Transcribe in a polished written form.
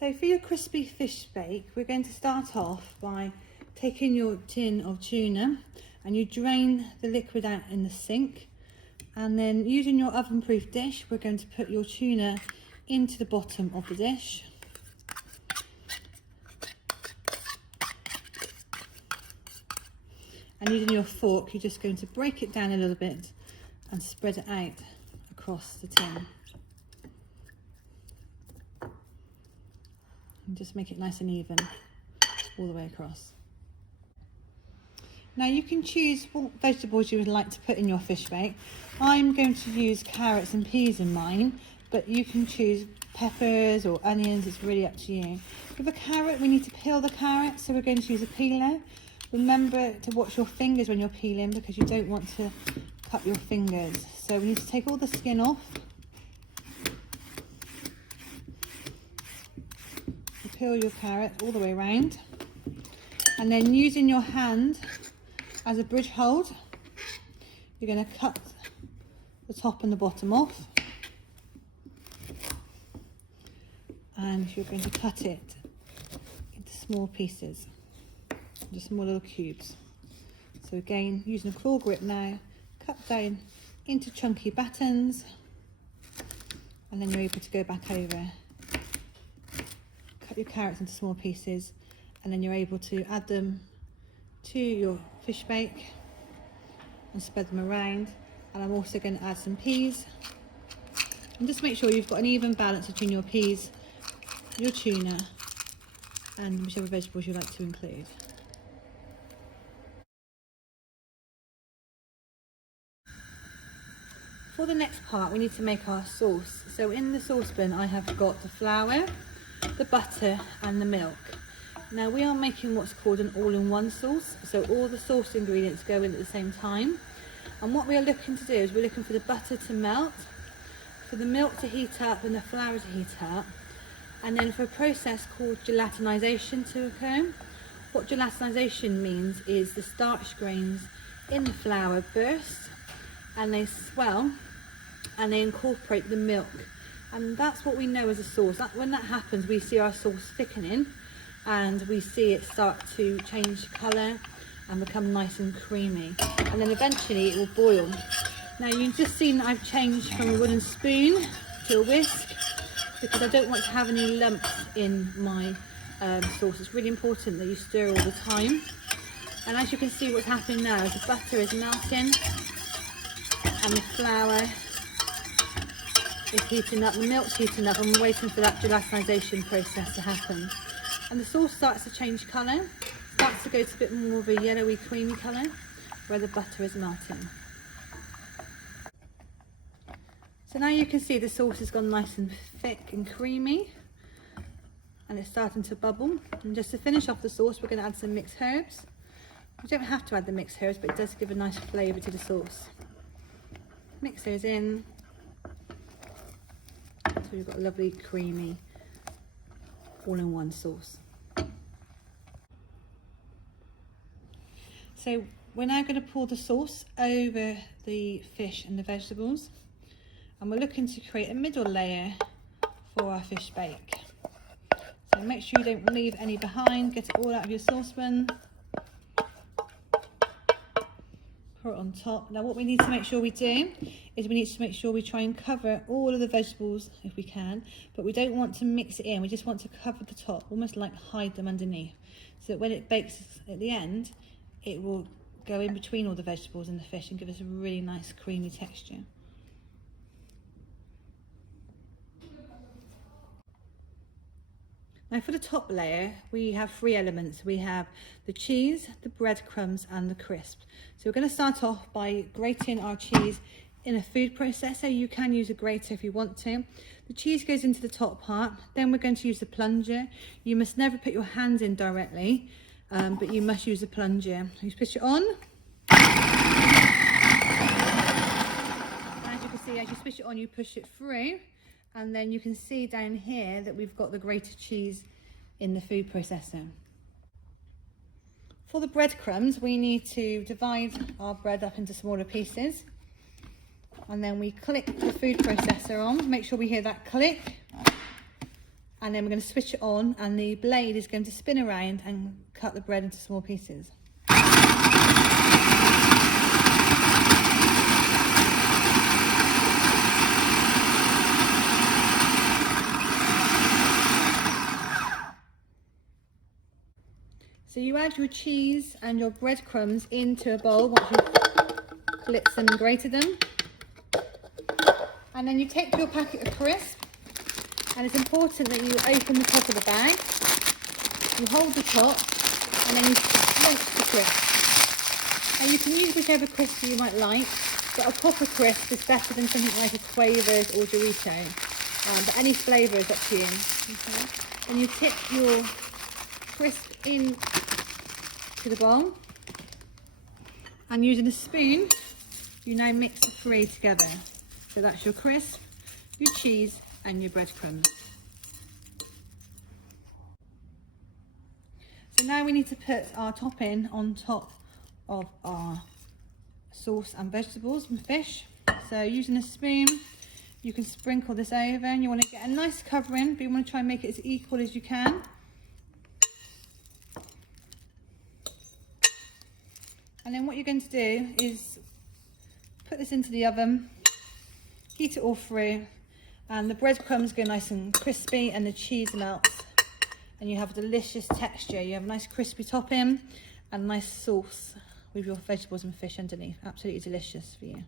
So for your crispy fish bake, we're going to start off by taking your tin of tuna and you drain the liquid out in the sink, and then using your oven-proof dish, we're going to put your tuna into the bottom of the dish. And using your fork, you're just going to break it down a little bit and spread it out across the tin. And just make it nice and even all the way across. Now you can choose what vegetables you would like to put in your fish bake. I'm going to use carrots and peas in mine, but you can choose peppers or onions, it's really up to you. With a carrot, we need to peel the carrot, so we're going to use a peeler. Remember to watch your fingers when you're peeling because you don't want to cut your fingers. So we need to take all the skin off. Peel your carrot all the way around, and then using your hand as a bridge hold, you're going to cut the top and the bottom off, and you're going to cut it into small pieces, just small little cubes. So again, using a claw grip now, cut down into chunky battens, and then you're able to go back over. Cut your carrots into small pieces, and then you're able to add them to your fish bake and spread them around. And I'm also going to add some peas, and just make sure you've got an even balance between your peas, your tuna and whichever vegetables you like to include. For the next part, we need to make our sauce. So in the saucepan I have got the flour, the butter and the milk. Now we are making what's called an all-in-one sauce, so all the sauce ingredients go in at the same time. And what we are looking to do is we're looking for the butter to melt, for the milk to heat up and the flour to heat up, and then for a process called gelatinization to occur. What gelatinization means is the starch grains in the flour burst and they swell and they incorporate the milk. And that's what we know as a sauce. When that happens, we see our sauce thickening and we see it start to change colour and become nice and creamy. And then eventually it will boil. Now you've just seen that I've changed from a wooden spoon to a whisk because I don't want to have any lumps in my sauce. It's really important that you stir all the time. And as you can see, what's happening now is the butter is melting and the flour is heating up, the milk's heating up, and we're waiting for that gelatinization process to happen. And the sauce starts to change colour, starts to go to a bit more of a yellowy creamy colour where the butter is melting. So now you can see the sauce has gone nice and thick and creamy and it's starting to bubble. And just to finish off the sauce, we're going to add some mixed herbs. You don't have to add the mixed herbs, but it does give a nice flavour to the sauce. Mix those in. So you've got a lovely creamy all-in-one sauce. So we're now going to pour the sauce over the fish and the vegetables, and we're looking to create a middle layer for our fish bake. So make sure you don't leave any behind, get it all out of your saucepan. Pour it on top. Now what we need to make sure we do is we need to make sure we try and cover all of the vegetables if we can, but we don't want to mix it in, we just want to cover the top, almost like hide them underneath, so that when it bakes at the end it will go in between all the vegetables and the fish and give us a really nice creamy texture. Now for the top layer, we have three elements. We have the cheese, the breadcrumbs and the crisp. So we're going to start off by grating our cheese in a food processor. You can use a grater if you want to. The cheese goes into the top part, then we're going to use the plunger. You must never put your hands in directly, but you must use the plunger. You push it on. As you can see, as you push it on, you push it through. And then you can see down here that we've got the grated cheese in the food processor. For the breadcrumbs, we need to divide our bread up into smaller pieces. And then we click the food processor on, make sure we hear that click. and then we're going to switch it on, and the blade is going to spin around and cut the bread into small pieces. So you add your cheese and your breadcrumbs into a bowl once you've blitzed them and grated them. And then you take your packet of crisp, and it's important that you open the top of the bag, you hold the top, and then you launch the crisp. And you can use whichever crisp you might like, but a proper crisp is better than something like a Quavers or Dorito. But any flavour is up to you. Okay. And you tip your crisp in to the bowl, and using a spoon you now mix the three together. So that's your crisp, your cheese and your breadcrumbs. So now we need to put our topping on top of our sauce and vegetables and fish. So using a spoon you can sprinkle this over, and you want to get a nice covering, but you want to try and make it as equal as you can. And then what you're going to do is put this into the oven, heat it all through, and the breadcrumbs go nice and crispy and the cheese melts, and you have a delicious texture. You have a nice crispy topping and a nice sauce with your vegetables and fish underneath. Absolutely delicious for you.